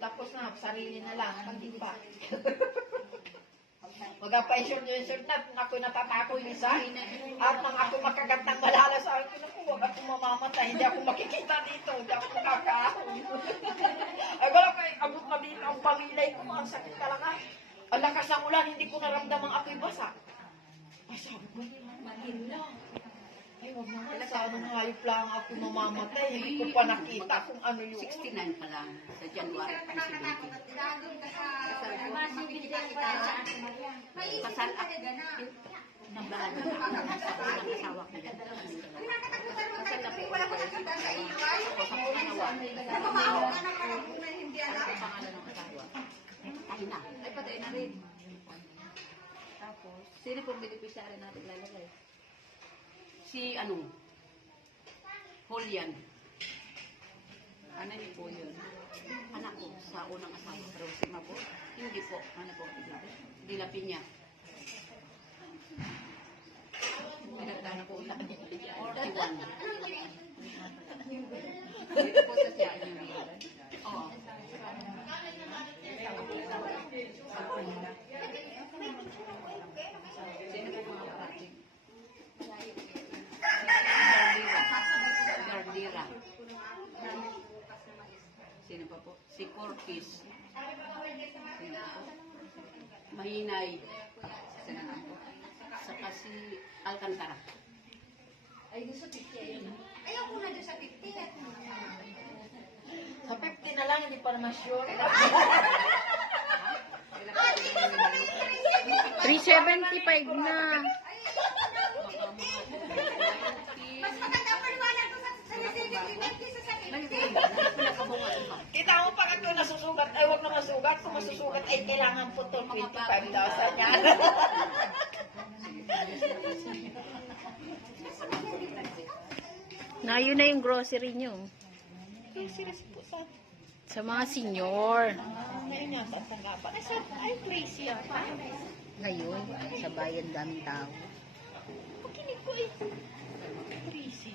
tapos na, sarili na lang, hindi pa. Magpa-insure na, kung ako'y natatakoy isa, at nang ako makagantang malala sa akin, huwag ako mamamatay, hindi ako makikita dito, hindi ako makakaahon. Ay, wala kayo, abot na dito ang pamilay ko, ang sakit talaga. Ang lakas ng ulan, hindi ko naramdaman ako'y basa. Ay, sabi ko, mahina. Ay, huwag naman, sa anong hayop lang ako mamamatay, hindi ko pa nakita kung ano yun. 69 pa lang, sa January 2017. Kasal ako ng bahay sa unang asawa ko. Kasal na po ako sa pangalawa. Ano ang pangalan ng asawa? Patay na. Ay, patay na rin. Tapos, sino pong beneficiary natin lalagay? Si Julian. Ano niyo po yun? Anak ko sa unang asawa. Rosima po? Hindi po. Ano po? Dila Piña. Pinagdana po ulit. 41. Dito po sa siya. Oo. Sino po mga kapatid? Gardira. Sino pa po? Si Corpus. Sino pa po? Mahinay. Sino na po? Saka si Alcantara. Ay, doon sa 50 yun. Ayaw ko na doon sa 50. Sa 50 na lang, hindi pa naman sure. 375 na. Mas maganda ang paliwanag ko sa certificate kaysa sa 50. Kita mo pag ako nasusugat, ay huwag na masugat. Kung masusugat, ay kailangan po ito 25,000 yan. Na, yun na yung grocery nyo. Ay, serious po sa... Sa mga senior. Ngayon yan, sa tanggapan. Ay, crazy yata. Ngayon, sa bayan daming tao. Pagkinig ko eh. Crazy.